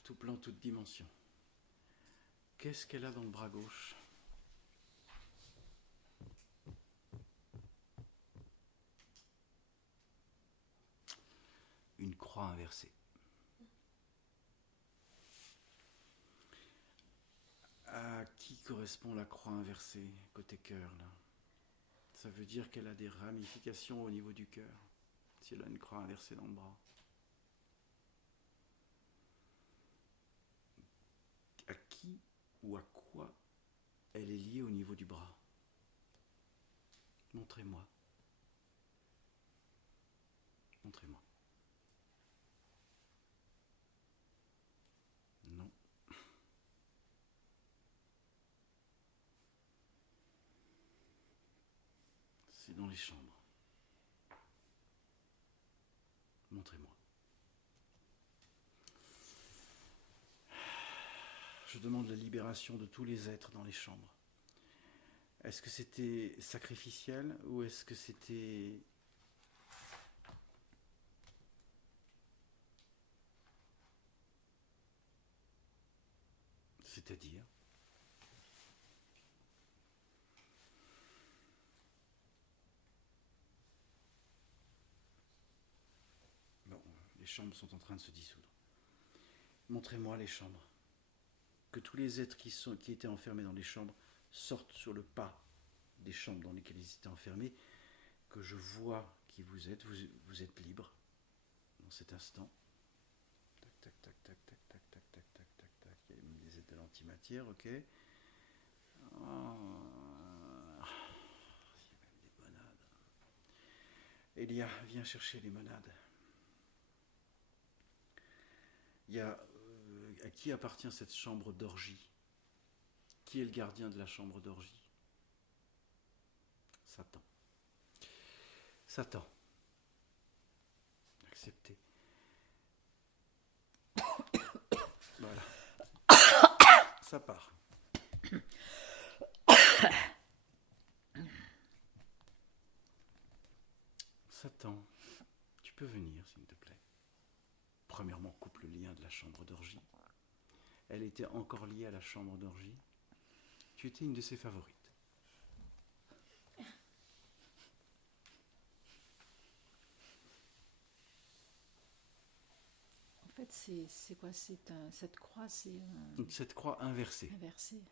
Tout plan, toute dimension. Qu'est-ce qu'elle a dans le bras gauche? Une croix inversée. À qui correspond la croix inversée côté cœur là? Ça veut dire qu'elle a des ramifications au niveau du cœur, si elle a une croix inversée dans le bras. À qui ou à quoi elle est liée au niveau du bras? Montrez-moi. Montrez-moi. Non. C'est dans les chambres. Montrez-moi. Je demande la libération de tous les êtres dans les chambres. Est-ce que c'était sacrificiel ou est-ce que c'était... C'est-à-dire... Bon, les chambres sont en train de se dissoudre. Montrez-moi les chambres. Que tous les êtres qui étaient enfermés dans les chambres sortent sur le pas des chambres dans lesquelles ils étaient enfermés, que je vois qui vous êtes, vous êtes libre dans cet instant. Tac, tac, tac, tac, tac, tac, tac, tac, tac, tac, tac. Il y a même des êtres de l'antimatière, ok. Ah, il y a même des monades. Elia, viens chercher les monades. Il y a à qui appartient cette chambre d'orgie? Qui est le gardien de la chambre d'orgie? Satan. Satan. Acceptez. Voilà. Ça part. Satan, tu peux venir, s'il te plaît. Premièrement, coupe le lien de la chambre d'orgie. Elle était encore liée à la chambre d'orgie. Tu étais une de ses favorites. en fait, c'est quoi? Cette croix, c'est Donc cette croix inversée. inversée.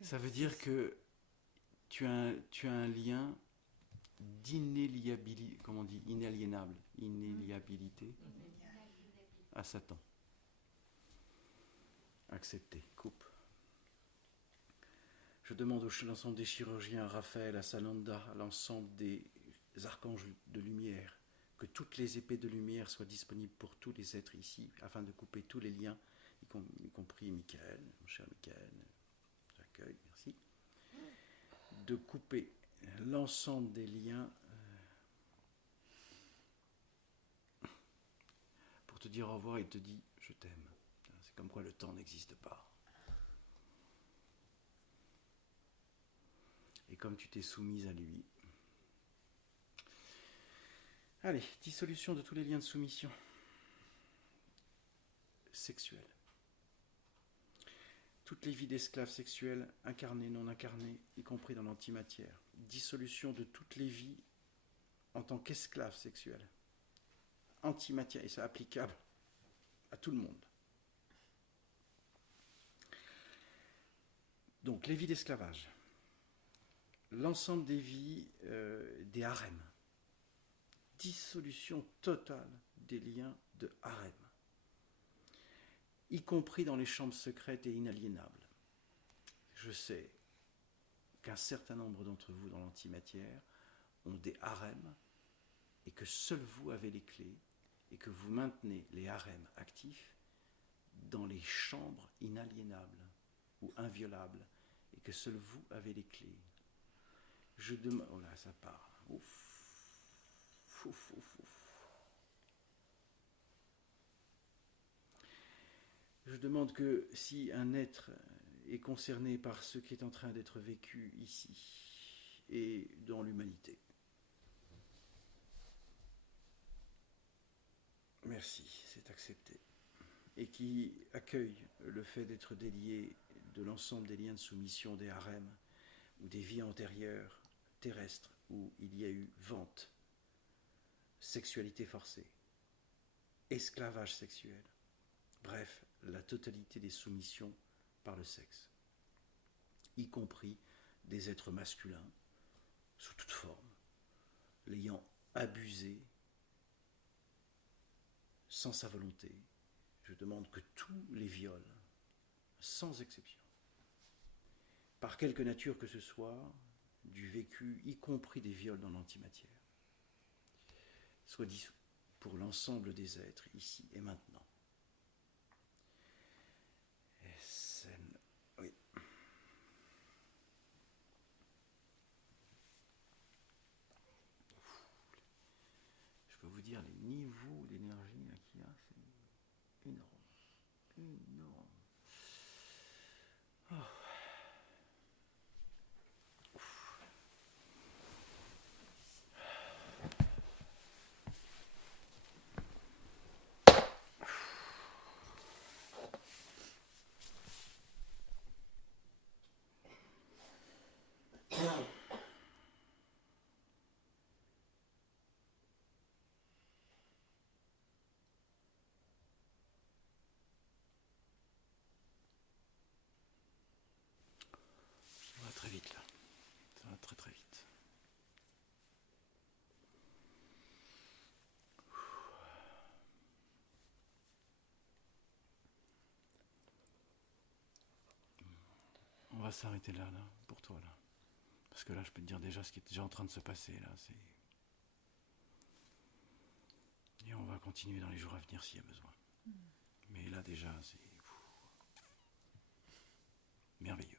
Ça veut dire que tu as un lien d'inéliabilité, comment on dit, inaliénable, inéliabilité à Satan. Accepté, coupe. Je demande à l'ensemble des chirurgiens, à Raphaël, à Sananda, à l'ensemble des archanges de lumière, que toutes les épées de lumière soient disponibles pour tous les êtres ici, afin de couper tous les liens, y compris Michael, mon cher Michael, j'accueille, merci, de couper l'ensemble des liens pour te dire au revoir et te dit je t'aime. C'est comme quoi le temps n'existe pas. Et comme tu t'es soumise à lui. Allez, dissolution de tous les liens de soumission sexuelle. Toutes les vies d'esclaves sexuels, incarnées, non incarnées, y compris dans l'antimatière. Dissolution de toutes les vies en tant qu'esclaves sexuels. Antimatière, et c'est applicable à tout le monde. Donc, les vies d'esclavage. L'ensemble des vies des harems. Dissolution totale des liens de harem. Y compris dans les chambres secrètes et inaliénables. Je sais qu'un certain nombre d'entre vous dans l'antimatière ont des harems et que seul vous avez les clés et que vous maintenez les harems actifs chambres inaliénables ou inviolables et que seul vous avez les clés. Je demande... Oh là, ça part. Ouf. Ouf, ouf, ouf. Je demande que si un être est concerné par ce qui est en train d'être vécu ici et dans l'humanité. Merci, c'est accepté. Et qui accueille le fait d'être délié de l'ensemble des liens de soumission des harems ou des vies antérieures terrestres où il y a eu vente, sexualité forcée, esclavage sexuel, bref, la totalité des soumissions par le sexe, y compris des êtres masculins, sous toute forme, l'ayant abusé sans sa volonté. Je demande que tous les viols, sans exception, par quelque nature que ce soit, du vécu, y compris des viols dans l'antimatière, soient dissous pour l'ensemble des êtres, ici et maintenant. Oui. Je peux vous dire les niveaux d'énergie qu'il y a, c'est énorme. Énorme. Oh. Ça va très vite là. Ça va très très vite. On va s'arrêter là, pour toi là. Parce que là, je peux te dire déjà ce qui est déjà en train de se passer là. Et on va continuer dans les jours à venir s'il y a besoin. Mais là déjà, c'est merveilleux.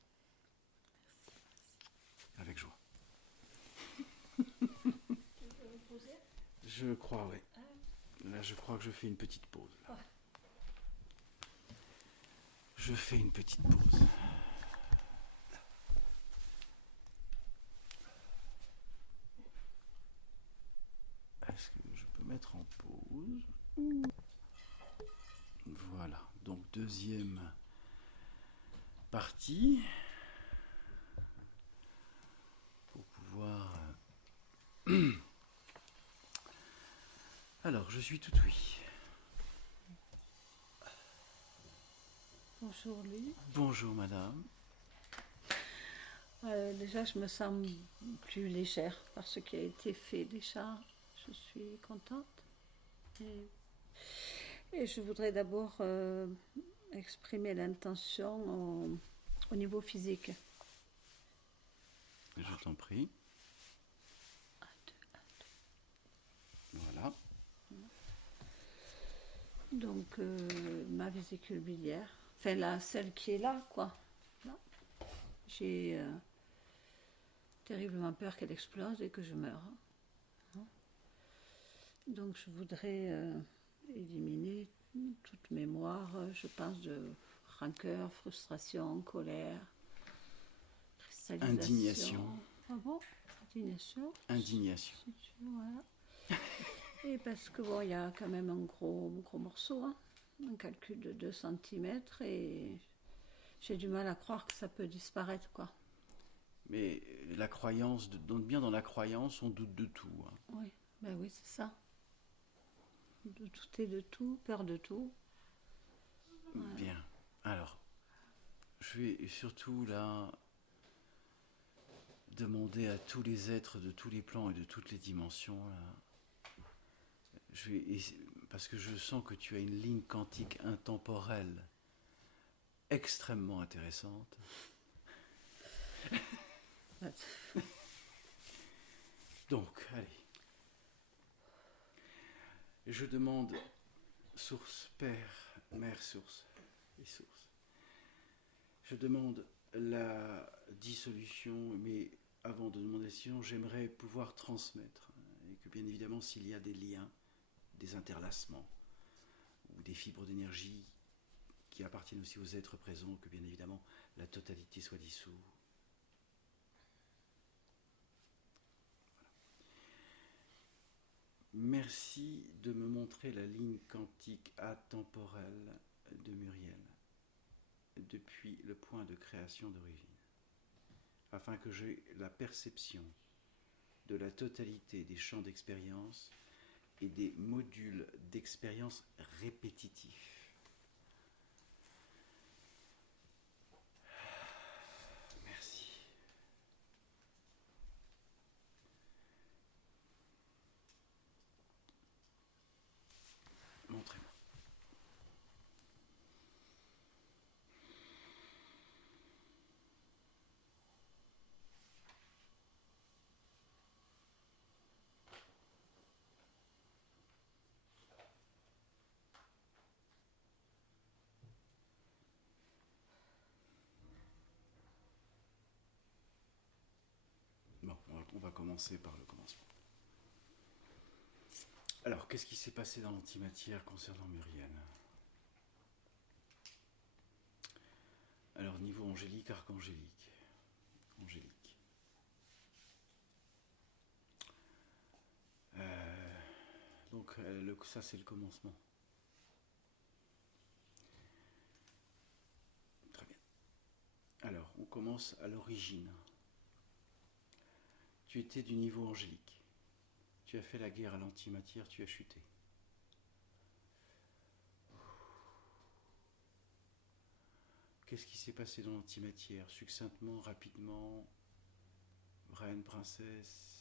Avec joie. Je crois, oui. Là, je crois que je fais une petite pause. Là. Je fais une petite pause. Est-ce que je peux mettre en pause? Voilà. Donc, deuxième partie. Pour pouvoir... Alors, je suis tout oui. Bonjour Louis. Bonjour madame. Déjà, je me sens plus légère par ce qui a été fait déjà. Je suis contente. Et je voudrais d'abord exprimer l'intention au niveau physique. Je t'en prie. Voilà. Donc, ma vésicule biliaire, enfin là, celle qui est là, quoi. Là. J'ai terriblement peur qu'elle explose et que je meure. Donc, je voudrais éliminer toute mémoire, je pense, de rancœur, frustration, colère, cristallisation. Indignation. Ah bon? Indignation. Indignation. Si tu veux, voilà. Et parce que bon, il y a quand même un gros morceau, hein, un calcul de 2 cm, et j'ai du mal à croire que ça peut disparaître, quoi. Mais la croyance, donc bien dans la croyance, on doute de tout. Hein. Oui, ben oui, c'est ça. De douter de tout, peur de tout. Voilà. Bien. Alors, je vais surtout là demander à tous les êtres de tous les plans et de toutes les dimensions là. Parce que je sens que tu as une ligne quantique intemporelle extrêmement intéressante. Donc, allez. Je demande source, père, mère source, et Je demande la dissolution, mais avant de demander la dissolution, j'aimerais pouvoir transmettre. Et que bien évidemment, s'il y a des liens, des interlacements, ou des fibres d'énergie qui appartiennent aussi aux êtres présents, que bien évidemment la totalité soit dissoute. Merci de me montrer la ligne quantique atemporelle de Muriel depuis le point de création d'origine, afin que j'aie la perception de la totalité des champs d'expérience et des modules d'expérience répétitifs. Merci. Montrez-moi. Bon, on va commencer par le commencement. Alors, qu'est-ce qui s'est passé dans l'antimatière concernant Muriel? Alors, niveau angélique, archangélique. Angélique. Donc, ça, c'est le commencement. Très bien. Alors, on commence à l'origine. Tu étais du niveau angélique. Tu as fait la guerre à l'antimatière, tu as chuté. Qu'est-ce qui s'est passé dans l'antimatière? Succinctement, rapidement, reine, princesse,